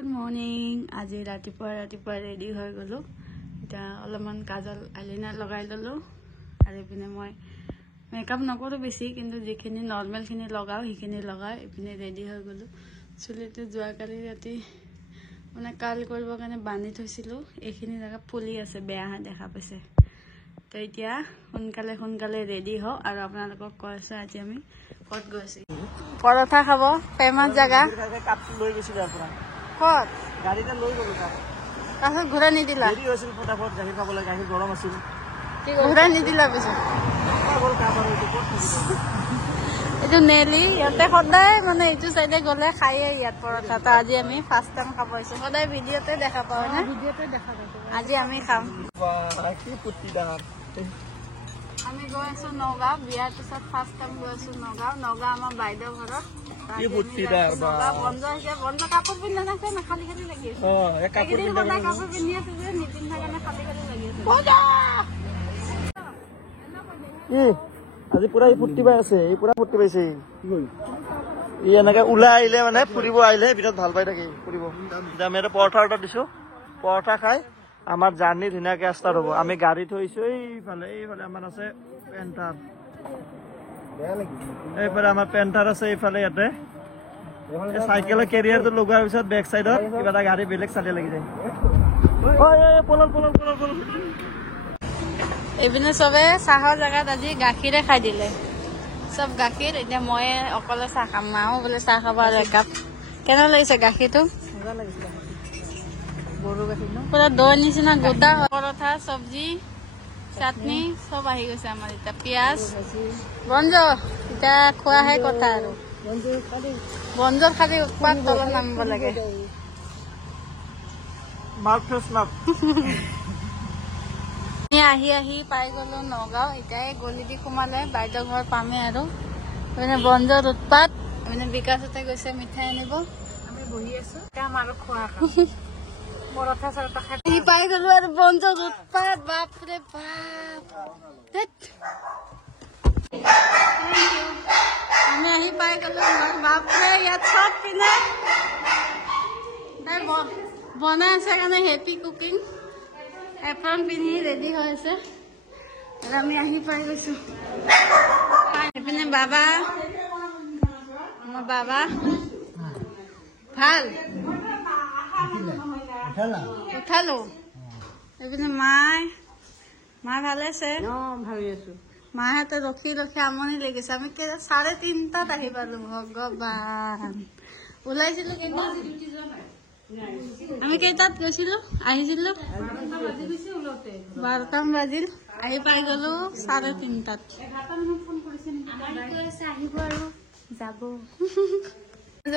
Good morning. আজি ৰাতিপুৱা ready হৈ গ'লোঁ। এতিয়া অলপমান কাজল আইলাইনাৰ লগাই ল'লোঁ আৰু এইপিনে মই মেকআপ নকৰোঁ বেছি, কিন্তু যিখিনি নৰ্মেলখিনি লগাওঁ সেইখিনি লগাই এইপিনে ৰেডি হৈ গ'লোঁ। চুলিটো যোৱাকালি ৰাতি মানে কাৰ্ল কৰিবৰ কাৰণে বান্ধি থৈছিলোঁ, এইখিনি জেগা ফুলি আছে, বেয়া দেখা পাইছে। তো এতিয়া সোনকালে ৰেডি হওঁ আৰু আপোনালোকক কৈ আছোঁ আজি আমি ক'ত গৈছোঁ। পৰঠা খাব, ফেমাছ জেগা। ক'ত গাড়ীতে লৈ গ'লো তাৰপিছত ঘূৰাই নিদিলা? দেৰি হৈছিল, ফটাফট গাখীৰ খাবলৈ, গাখীৰ গৰম আছিল। ঘূৰাই নিদিলা পিছত? এইটো নেলি ইয়াতে সদায় মানে এইটো চাইডে গ'লে খায়ে ইয়াত পৰঠা। তো আজি আমি ফাৰ্ষ্ট টাইম খাব আহিছোঁ। সদায় ভিডিঅ'তে দেখা পাওঁ না, আজি আমি খাম। আমি গৈ আছোঁ নগাঁও, বিয়াৰ পিছত ফাৰ্ষ্ট টাইম গৈ আছোঁ নগাঁও। আমাৰ বাইদেউ ঘৰত বন্ধ হৈছে। বন্ধ কাপোৰ পিন্ধা নাছে না, খালি লাগি আছে। কাপোৰ পিন্ধি আছে যে নিপিন্ধা কাৰণে খালি লাগি আছে। আজি পুৰা ফূৰ্তি পাই আছে, পুৰা ফূৰ্তি পাইছে। ই এনেকে ওলাই আহিলে মানে ফুৰিব আহিলে বিৰাট ভাল পাই থাকে ফুৰিব। আমি এটা পৰঠা অৰ্ডাৰ দিছো, পৰঠা খাই আমাৰ জাৰ্ণি ধুনীয়াকে ষ্টাৰ্ট হ'ব। আমি গাড়ী থৈছো এইফালে আমাৰ আছে পেণ্টাৰ, এইফালে আমাৰ পেণ্টাৰ আছে এইফালে। ইয়াতে চাইকেলৰ কেৰিয়াৰটো লগোৱাৰ পিছত বেক চাইডত কিবা এটা গাড়ী বেলেগ চালে লাগি যায়। এইপিনে চবে চাহৰ জেগাত আজি গাখীৰে খাই দিলে, চব গাখীৰ। এতিয়া মই অকলে চাহ খাম, মাও বোলে চাহ খাব আৰু একাপ। কেনে লাগিছে গাখীৰটো? পুৰা দৈ নিচিনা গোটা। পৰঠা, চব্জি, চাটনি চব আহি গৈছে আমাৰ। এতিয়া পিঁয়াজ বঞ্জ, এতিয়া খোৱাহে কথা আৰু। বঞ্জৰ খালি উৎপাত, তলত নামিব লাগে। আহি পাই গলো নগাঁও। এতিয়া এই গলি দি সোমালে বাইদেউ ঘৰ পামেই আৰু। মানে বঞ্জৰ উৎপাত। মানে বিকাশতে গৈছে মিঠাই আনিব, আমি বহি আছো আৰু খোৱা পৰঠা চৰঠা খাই পাই গলো আৰু বঞ্জৰ উৎপাত। বাপৰে বাপ, আমি আহি পাই গলো। বাপৰে ইয়াত চব পিনে বনাই আছে কাৰণে হেপী কুকিং। এপ্ৰন পিন্ধি ৰেডি হৈ আছে আৰু আমি আহি পাই গৈছো। এইপিনে বাবা, আমাৰ বাবা ভাল উঠালো। এইপিনে মা ভালে আছে? মাহঁতে ৰখি আমনি লাগিছে। আমি 3:30 আহি পালো। ভগৱান, ওলাইছিলো কিন্তু আমি কেইটাত গৈছিলো, আহিছিলো 12টা বাজিল। আহি পাই গলো 3:30।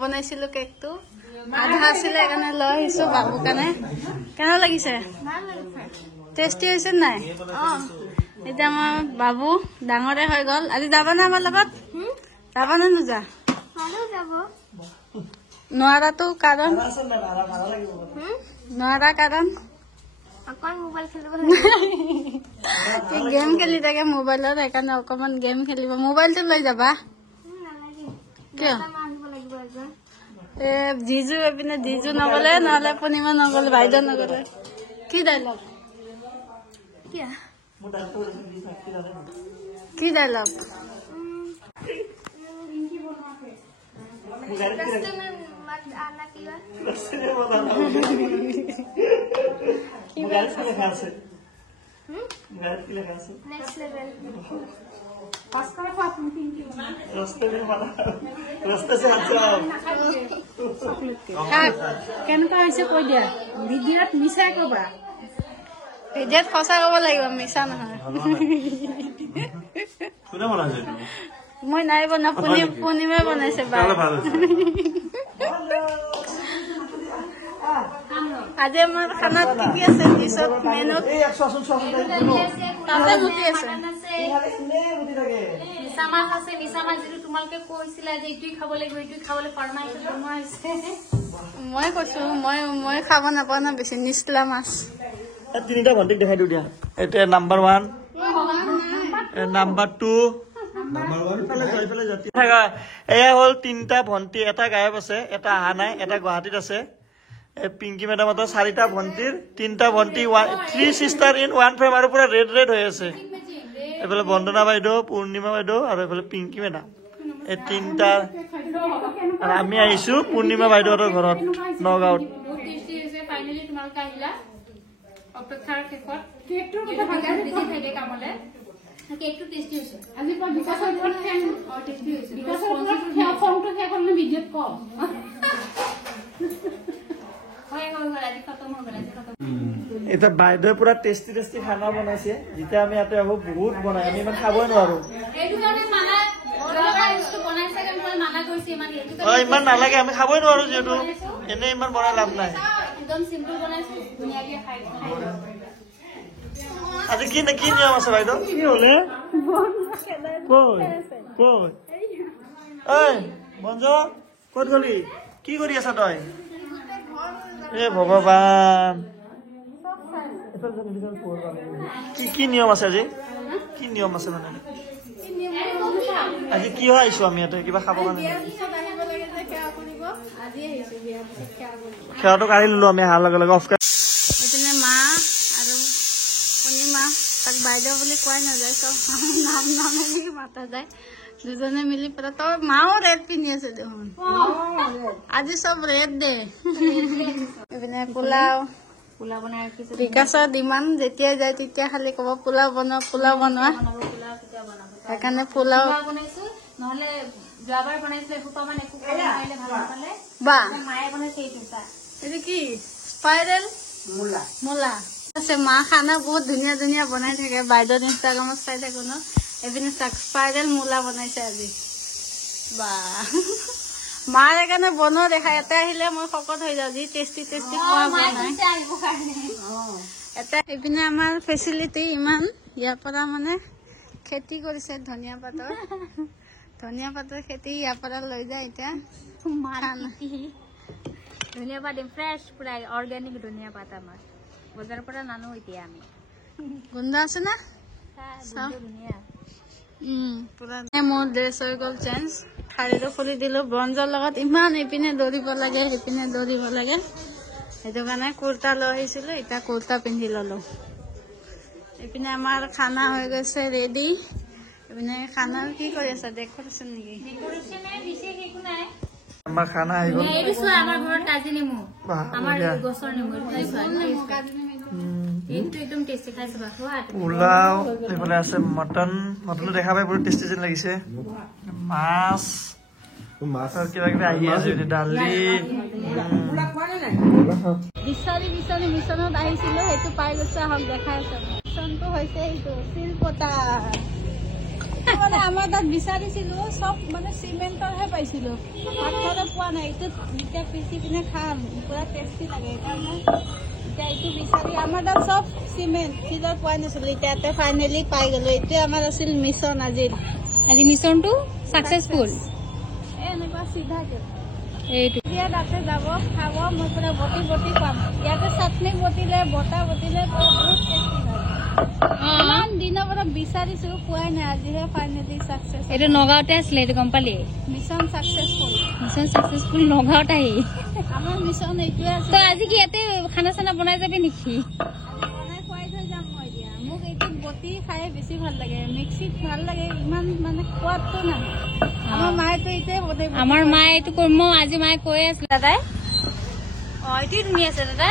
বনাইছিলো কেকটো, আধা আছিলে সেইকাৰণে লৈ আহিছো বাবুৰ কাৰণে। কেনে লাগিছে? টেষ্টি হৈছে নাই? এতিয়া আমাৰ বাবু ডাঙৰে হৈ গল। আজি যাবানে আমাৰ লগত? যাবা নে নোযা? নোৱাৰাটো কাৰণ গেম খেলি থাকে মোবাইলত, সেইকাৰণে অকমান গেম খেলিব। মোবাইলটো লৈ যাবা কিয়? জিজু এইপিনে জিজু নগলে, নহলে পূৰ্ণিমা নগলে, বাইদেউ নগলে। কি ডাইলগ? কি ডাইলগ? কেনেকুৱা হৈছে কৈ দিয়া। ভিডিঅ'ত মিছা কবা, ভিডিঅ'ত সঁচা কব লাগিব, মিছা নহয়। মই নাই বনা, পূৰ্ণিমাই বনাইছে। আজি আমাৰ খানাত কি কি আছে? পিছত মেনুত তাতে মুতি আছে। মই কৈছো মই খাব নাপাওঁ না বেছি। নিচলা মাছ 3টা ভণ্টিক দেখাই দিওঁ দিয়া। এতিয়া নাম্বাৰ 1, নাম্বাৰ 2, এয়া হ'ল 3টা ভণ্টি। এটা গায়ব আছে, এটা অহা নাই, এটা গুৱাহাটীত আছে। এই পিংকি মেডামহঁতৰ 4টা ভণ্টিৰ 3টা ভণ্টি 3 সিস্টাৰ ইন 1 ফ্ৰেম আৰু পুৰা ৰেড ৰেড হৈ আছে এইফালে বন্দনা বাইদেউ পূৰ্ণিমা বাইদেউ আৰু এইফালে পিংকি মেডাম এই 3টা আৰু আমি আহিছো পূৰ্ণিমা বাইদেউহঁতৰ ঘৰত নগাঁৱত ফাইনালি তোমালোকে আহিলা অপেক্ষাৰ শেষত কেকটো বিজি থাকে কামলে কেকটো টেষ্টি হৈছে আজি পৰা বিকাশৰ ওপৰত ফেন টেষ্টি হৈছে বিকাশৰ ওপৰত ফোনটো শেষ হ'ল ভিডিঅ'ত কম হয় আজি খতম হৈ গ'ল আজি খতম এটা বাইদেউ পুৰা টেষ্টি টেষ্টি খানা বনাইছে যেতিয়া আমি ইয়াতে আহো বহুত বনাই আমি ইমান খাবই নোৱাৰো এইটো কাৰণে মানা বনাইছে কাৰণ মই মানা কৰিছে ইমান এইটো ইমান নালাগে আমি খাবই নোৱাৰো যিহেতু এনে ইমান বনাই লাভ নাই একদম সিম্পল বনাইছো ধুনীয়াকে খাই আজি কি কি নিয়ম আছে বাইদেউ কি হলে কই ঐ মঞ্জু ক'ত গলি কি কৰি আছা তই এ ভগৱান কি নিয়ম আছে আজি কি নিয়ম আছে মানে আজি কি হয় আহিছো আমি ইয়াতে কিবা খাব কাৰণে খেয়াটো কাঢ়ি ললো আমি অহাৰ লগে লগে অফ এইপিনে মা আৰু পূৰ্ণিমা তাক বাইদেউ বুলি কোৱাই নাযায় চব নাম নামেলি মাতা যায় দুজনে মিলি পেলাই তই মাও ৰেড পিন্ধি আছে দেখোন আজি চব ৰেড দে এইপিনে পোলাও বনাই ৰাখিছো বিকাশৰ ডিমাণ্ড যেতিয়াই যায় তেতিয়া খালি ক'ব পোলাও বনোৱা সেইকাৰণে পোলাও বনাইছো নহলে যোৱাবাৰ বনাইছিলো এসোপা মান একো খাইলে ভাল নাপালে বা মায়ে বনাইছে এইটো এইটো কি স্পাইৰেল মূলা আছে মা খানা বহুত ধুনীয়া ধুনীয়া বনাই থাকে বাইদেউৰ ইনষ্টাগ্ৰামত চাই থাকো ন এইপিনে স্পাইৰেল মূলা বনাইছে আজি বা মাৰ সেইকাৰণে বনোৱা দেখা ইয়াতে আহিলে মই শকত হৈ যাওঁ যি টেষ্টি টেষ্টি খোৱা বনাই এটা এইপিনে আমাৰ ফেচিলিটি ইমান ইয়াৰ পৰা মানে খেতি কৰিছে ধনিয়া পাতৰ খেতি ইয়াৰ পৰা লৈ যায় এতিয়া ধনিয়া পাত ফ্ৰেছ পুৰা অৰ্গেনিক ধনিয়া পাত আমাৰ বজাৰৰ পৰা নানো এতিয়া আমি গোন্ধ আছে না ধুনীয়া পুৰা মোৰ ড্ৰেছ হৈ গ'ল চেঞ্জ শাৰীটো খুলি দিলো ব্ৰঞ্জৰ লগত ইমান ইপিনে দৌৰিব লাগে সিপিনে দৌৰিব লাগে সেইটো কাৰণে কুৰ্তা লৈ আহিছিলো এতিয়া কুৰ্তা পিন্ধি ললো এইপিনে আমাৰ খানা হৈ গৈছে ৰেডি এইপিনে খানা কি কৰি আছা ডেকৰেশ্যন নেকি আমাৰ খানা আহি গ'ল এইটো আমাৰ ঘৰত কাজি নেমু আমাৰ গছৰ নেমু এইটো একদম টেষ্টি খাইছো পোলাও এইফালে আছে মটনো দেখা পাই বহুত টেষ্টি যেন লাগিছে মাছ কিবা কিবি আহি আছে দালি বিচাৰি মিছনত আহিছিলো সেইটো পাই গৈছো আহক দেখাই আছো মিছনটো হৈছে এইটো শিলপতা মানে আমাৰ তাত বিচাৰিছিলো চব মানে চিমেণ্টৰহে পাইছিলো পাথৰে পোৱা নাই এইটো যেতিয়া পিচি পিনে খাম পুৰা টেষ্টি লাগে সেইকাৰণে এতিয়া এইটো বিচাৰি আমাৰ তাত চব চিমেণ্ট শিলৰ পোৱা নাছিলো এতিয়া ইয়াতে ফাইনেলি পাই গলো এইটোৱে আমাৰ আছিল মিছন আজি মিছনটো চাকচেছফুল এনেকুৱা চিধাকে এইটো এতিয়া তাতে যাব খাব মই পুৰা বটি খুৱাম ইয়াতে চাটনি বটিলে বটা বটিলে পুৰা বহুত টেষ্টি হয় ইমান দিনৰ পৰা বিচাৰিছো পোৱাই নাই আজিহে ফাইনেলি চাকচেছ এইটো নগাঁৱতে আছিলে এইটো গম পালি মিছন চাকচেছফুল নগাঁৱত আহি আমাৰ মিছন এইটোৱে আছে তই আজি কি ইয়াতে খানা চানা বনাই যাবি নেকি বনাই খুৱাই থৈ যাম মই এতিয়া মোক এইটো বটি খাই বেছি ভাল লাগে মিক্সিত ভাল লাগে ইমান মানে সোৱাদটো নাই আমাৰ মায়েতো এইটোৱে বনাই আমাৰ মায়ে এইটো মই আজি মায়ে কৈ আছিলে দাদাই এইটোৱে ধুনীয়া আছে দাদা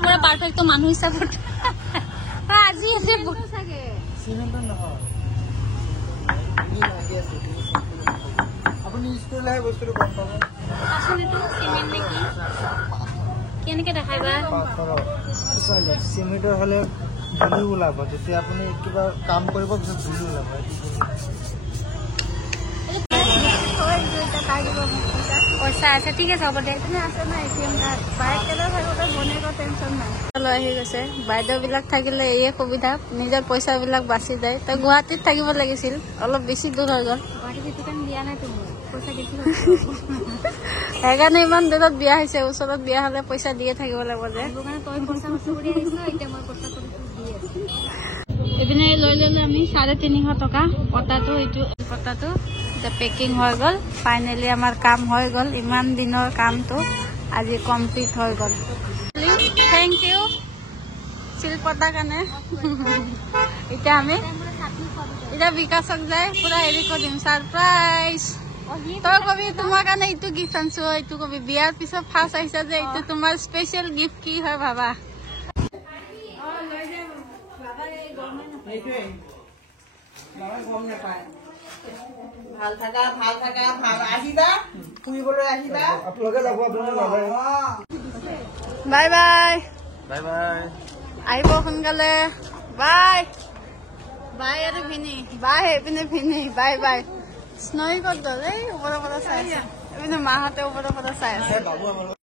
পুৰা পাৰফেক্ট মানুহ হিচাপত আজি আছে চাগে চিমেণ্টৰ নহয় আপুনি ইউজ কৰিলেহে বস্তুটো গম পাব এইটো চিমেণ্ট নেকি কেনেকে দেখাই বা চিমেণ্টৰ হ'লে ধূলি ওলাব যেতিয়া আপুনি কিবা কাম কৰিব পিছত ধূলি ওলাব পইচা আছে ঠিক আছে হ'ব দে আছে না এটিএম কাৰ্ড বাইক কেলে থাকোতে বনেকৰ টেনচন নাই লৈ আহি গৈছে বাইদেউ বিলাক থাকিলে এই সুবিধা নিজৰ পইচা বিলাক বাচি যায় তই গুৱাহাটীত থাকিব লাগিছিল অলপ বেছি দূৰ হৈ গ'ল দিয়া নাই তুমি পইচা বেছি সেইকাৰণে ইমান দূৰত বিয়া হৈছে ওচৰত বিয়া হলে পইচা দিয়ে থাকিব লাগিব যে তই পইচা কৰি আহিছ এতিয়া মই পইচা কৰি দি আছো এইপিনে লৈ ললো আমি 350 টকা পতাটো এইটো পতাটো এতিয়া পেকিং হৈ গ'ল ফাইনেলি আমাৰ কাম হৈ গ'ল ইমান দিনৰ কামটো আজি কমপ্লিট হৈ গ'ল। থেংক ইউ শিল্পতাৰ কাৰণে। এতিয়া বিকাশক যায় পুৰা হেৰি কৰিম ছাৰপ্ৰাইজ। তই কবি তোমাৰ কাৰণে এইটো গিফ্ট আনছো, এইটো কবি বিয়াৰ পিছত ফাৰ্ষ্ট আহিছা যে এইটো তোমাৰ স্পেচিয়েল গিফ্ট কি হয় ভাবা। ভাল থাকা আহিবা ফুৰিবলৈ আহিবা। আপোনালোকে যাব, আপোনালোকে নাযায়। Bye bye bye bye. আহিব সোনকালে। বাই বাই আৰু ভিনি বাই এইপিনে ভিনি বাই বাই। স্নই ক'ত গ'ল? এই ওপৰৰ পৰা চাই আছে, এইপিনে মাহঁতে ওপৰৰ পৰা চাই আছে।